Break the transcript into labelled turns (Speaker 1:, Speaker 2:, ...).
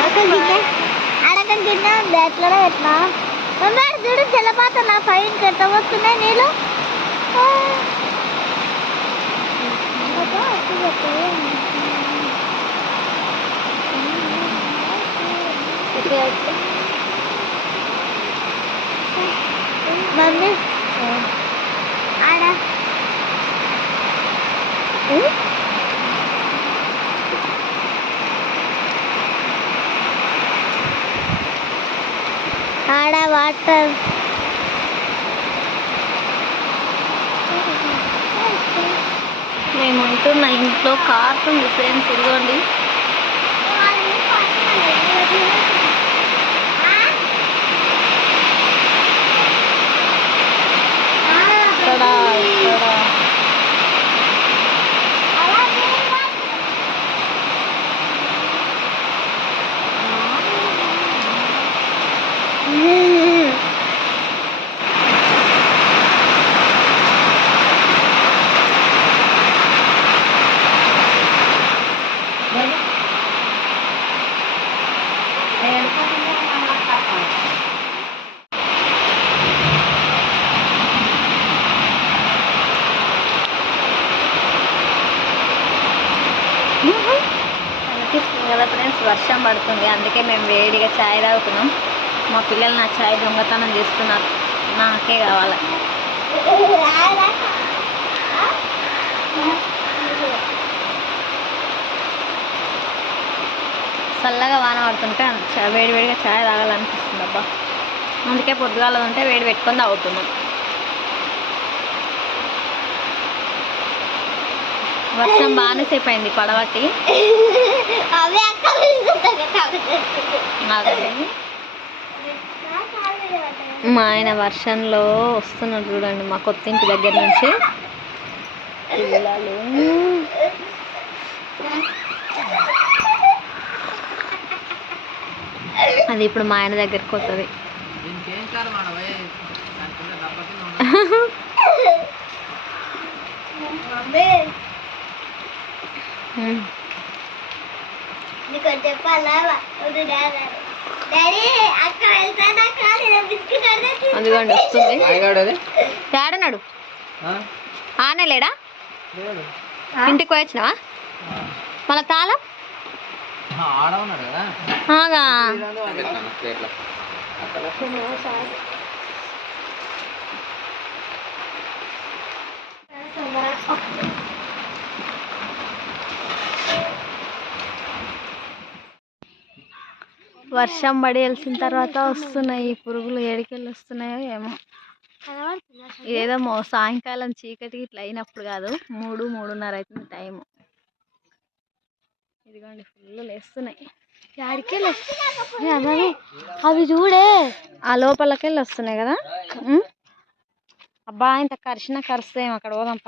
Speaker 1: ఆడకం కింద బ్యాట్లో పెట్టినా మమ్మీ చూడు జలపాతం నా పైన కట్ట వస్తున్నాయి నీళ్ళు మమ్మీ ఆడ ఆడ వాటర్.
Speaker 2: మేము ఉంటున్న ఇంట్లో కారుతుంది ఫ్రెండ్స్ ఇదిగోండి. అనిపిస్తుంది కదా ఫ్రెండ్స్ వర్షం పడుతుంది. అందుకే మేము వేడిగా ఛాయ్ తాగుతున్నాం. మా పిల్లలు నా ఛాయ్ దొంగతనం చేస్తున్నారు. నాకే కావాలి? చల్లగా వాన పడుతుంటే చ- వేడి వేడిగా ఛాయ్ తాగాలనిపిస్తుంది అబ్బా. అందుకే పొద్దుగాల ఉంటే వేడి పెట్టుకొని తాగుతున్నాం. వర్షం బాగానే సేపు అయింది అదే. మా ఆయన వర్షంలో వస్తున్నాడు చూడండి మా కొత్త ఇంటి దగ్గర నుంచి. పిల్లలు. అది ఇప్పుడు మా ఆయన దగ్గరికి వస్తుంది వస్తుంది.
Speaker 3: మాయగాడది
Speaker 2: ఏడన్నాడు ఆనే లేడా? ఇంటికి పోయొచ్చినావా? మళ్ళా తాళం?
Speaker 3: ఆడ ఉన్నాడు కదా.
Speaker 2: ఆగా. వర్షం పడి వెళ్సిన తర్వాత వస్తున్నాయి. ఈ పురుగులు ఏడికెళ్ళి వస్తున్నాయో ఏమో. ఏదో మో సాయంకాలం చీకటి ఇట్లా అయినప్పుడు కాదు. మూడు మూడున్నర అవుతుంది టైం ఇదిగోండి ఫుల్ లేస్తున్నాయి.
Speaker 1: అవి అవి చూడే.
Speaker 2: ఆ లోపలికెళ్ళి వస్తున్నాయి కదా? అబ్బా ఇంత కరిచిన కరుస్తాయేమో. అక్కడ పోదాం